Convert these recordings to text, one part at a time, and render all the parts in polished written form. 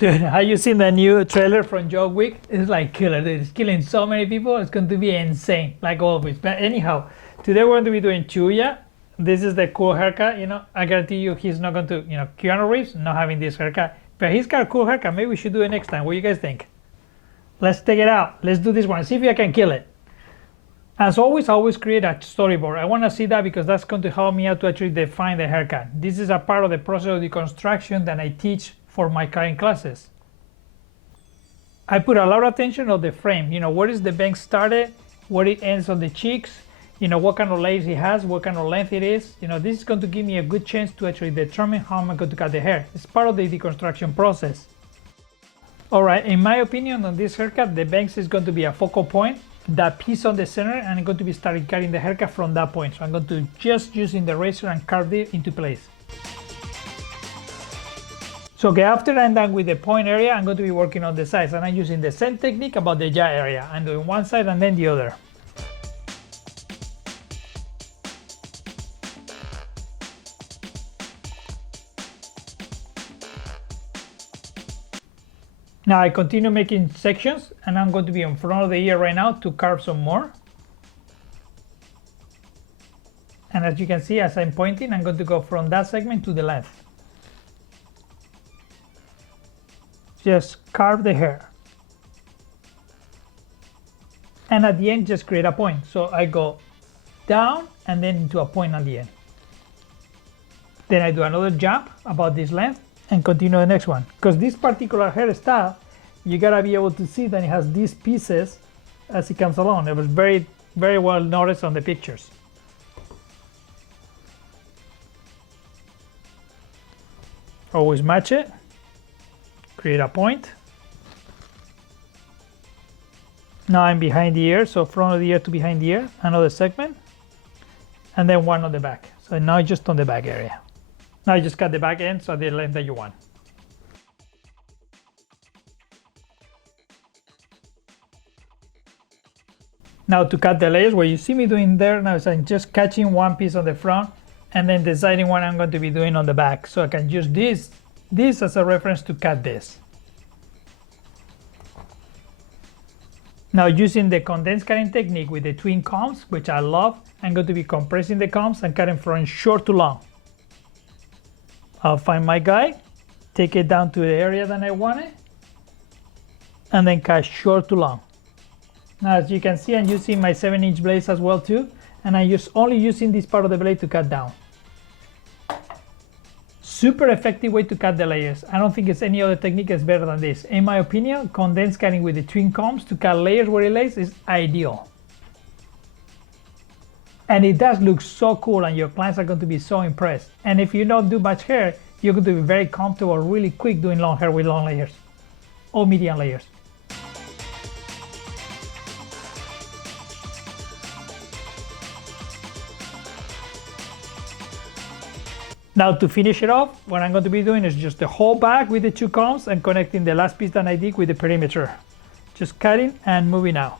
Dude, have you seen the new trailer from John Wick? It's like killer, dude. It's killing so many people. It's going to be insane, like always. But anyhow, today we're going to be doing Chuuya. This is the cool haircut, you know. I guarantee you he's not going to, you know, Keanu Reeves not having this haircut. But he's got a cool haircut. Maybe we should do it next time. What do you guys think? Let's take it out. Let's do this one. See if I can kill it. As always, I always create a storyboard. I want to see that because that's going to help me out to actually define the haircut. This is a part of the process of deconstruction that I teach for my current classes. I put a lot of attention on the frame. You know, where is the bang started, where it ends on the cheeks, you know, what kind of layers it has, what kind of length it is. You know, this is going to give me a good chance to actually determine how I'm going to cut the hair. It's part of the deconstruction process. All right, in my opinion on this haircut, the bangs is going to be a focal point. That piece on the center, and I'm going to be starting cutting the haircut from that point. So I'm going to just using the razor and carve it into place. So okay, after I'm done with the point area, I'm going to be working on the sides, and I'm using the same technique about the jaw area. I'm doing one side and then the other. Now I continue making sections, and I'm going to be in front of the ear right now to carve some more. And as you can see, as I'm pointing, I'm going to go from that segment to the length. Just carve the hair. And at the end, just create a point. So I go down and then into a point at the end. Then I do another jump about this length and continue the next one. Because this particular hairstyle, you gotta be able to see that it has these pieces as it comes along. It was very, very well noticed on the pictures. Always match it. Create a point. Now I'm behind the ear, so front of the ear to behind the ear, another segment, and then one on the back. So now just on the back area. Now you just cut the back end so the length that you want. Now to cut the layers, what you see me doing there now is I'm just catching one piece on the front and then deciding what I'm going to be doing on the back. So I can use this as a reference to cut this. Now using the condensed cutting technique with the twin combs, which I love, I'm going to be compressing the combs and cutting from short to long. I'll find my guide, take it down to the area that I want it, and then cut short to long. Now as you can see, I'm using my 7-inch blades as well too, and I'm only using this part of the blade to cut down. Super effective way to cut the layers. I don't think it's any other technique is better than this. In my opinion, condensed cutting with the twin combs to cut layers where it lays is ideal. And it does look so cool, and your clients are going to be so impressed. And if you don't do much hair, you're going to be very comfortable really quick doing long hair with long layers or medium layers. Now to finish it off, what I'm going to be doing is just the whole back with the two combs and connecting the last piece that I did with the perimeter. Just cutting and moving out.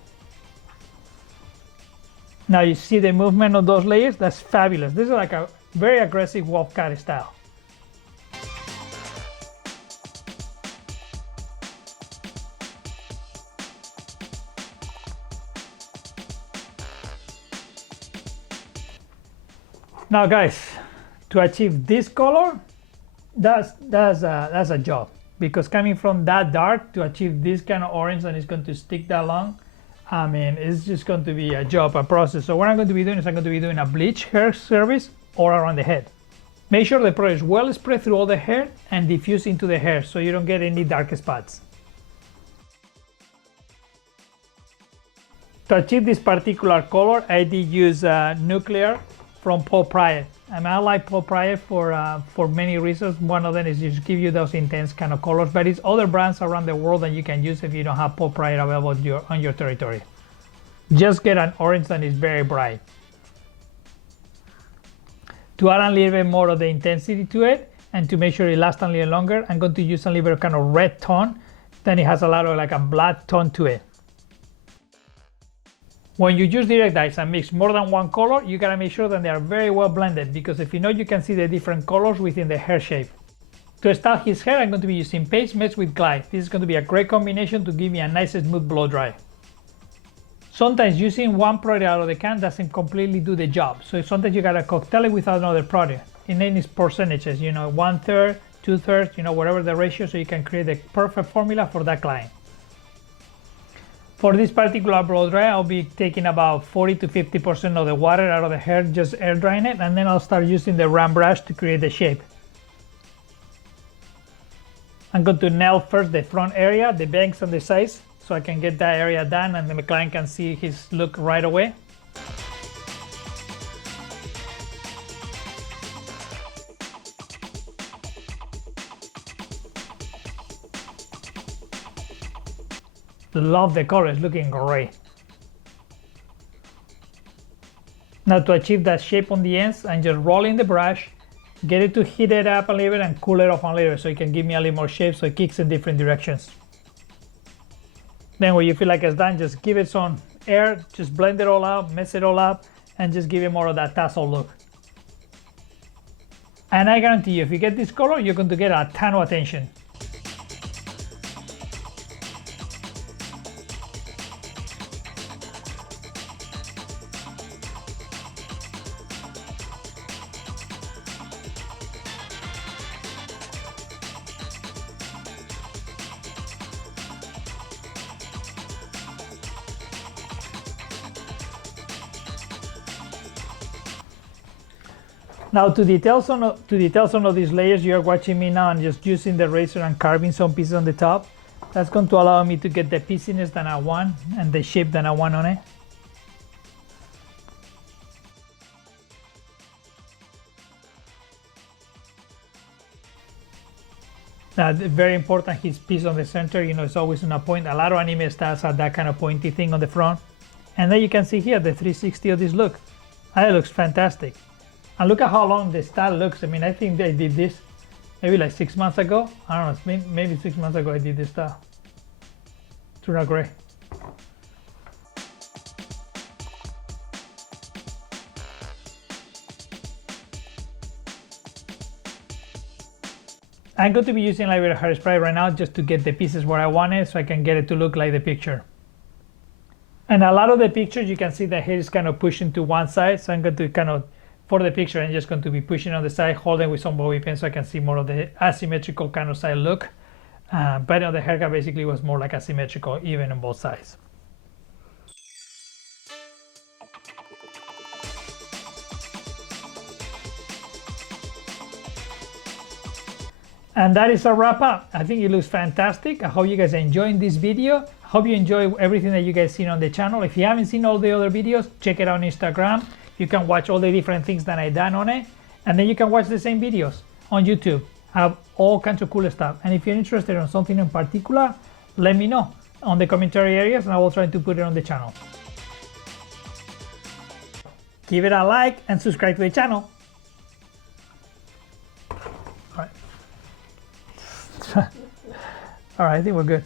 Now you see the movement of those layers, that's fabulous. This is like a very aggressive wolf cut style. Now guys, to achieve this color, that's a job, because coming from that dark to achieve this kind of orange and it's going to stick that long, I mean, it's just going to be a job, a process. So what I'm going to be doing is I'm going to be doing a bleach hair service all around the head. Make sure the product is well spread through all the hair and diffuse into the hair so you don't get any dark spots. To achieve this particular color, I did use Nuclear from Paul Pryat. I mean, I like Paul Pryat for many reasons. One of them is just give you those intense kind of colors, but it's other brands around the world that you can use if you don't have Paul Pryat available on your territory. Just get an orange that is very bright. To add a little bit more of the intensity to it and to make sure it lasts a little longer, I'm going to use a little bit of kind of red tone. Then it has a lot of like a black tone to it. When you use direct dyes and mix more than one color, you gotta make sure that they are very well blended, because if you know, you can see the different colors within the hair shape. To style his hair, I'm going to be using paste mixed with glide. This is going to be a great combination to give me a nice smooth blow dry. Sometimes using one product out of the can doesn't completely do the job. So sometimes you gotta cocktail it with another product. And then it's percentages, you know, 1/3, 2/3, you know, whatever the ratio, so you can create the perfect formula for that client. For this particular blow dry, I'll be taking about 40 to 50% of the water out of the hair, just air drying it, and then I'll start using the round brush to create the shape. I'm going to nail first the front area, the bangs on the sides, so I can get that area done and the client can see his look right away. Love the color, it's looking great. Now to achieve that shape on the ends, I'm just rolling the brush, get it to heat it up a little bit and cool it off a little bit so it can give me a little more shape so it kicks in different directions. Then when you feel like it's done, just give it some air, just blend it all out, mess it all up, and just give it more of that tassel look. And I guarantee you, if you get this color, you're going to get a ton of attention. Now to detail some of these layers, you are watching me now and just using the razor and carving some pieces on the top. That's going to allow me to get the pieciness that I want and the shape that I want on it. Now, very important, his piece on the center, you know, it's always on a point. A lot of anime styles have that kind of pointy thing on the front. And then you can see here the 360 of this look. It looks fantastic. And look at how long the style looks. I mean, I think they did this maybe like 6 months ago. I don't know, maybe 6 months ago I did this style. Turned out great. I'm going to be using a little bit of hairspray right now just to get the pieces where I want it so I can get it to look like the picture. And a lot of the pictures you can see the hair is kind of pushing to one side, so I'm going to kind of, for the picture, I'm just going to be pushing on the side, holding with some bobby pin so I can see more of the asymmetrical kind of side look. But on the haircut basically was more like asymmetrical, even on both sides. And that is a wrap up. I think it looks fantastic. I hope you guys are enjoying this video. I hope you enjoy everything that you guys seen on the channel. If you haven't seen all the other videos, check it out on Instagram. You can watch all the different things that I've done on it, and then you can watch the same videos on YouTube. I have all kinds of cool stuff. And if you're interested in something in particular, let me know on the commentary areas and I will try to put it on the channel. Give it a like and subscribe to the channel. All right. All right, I think we're good.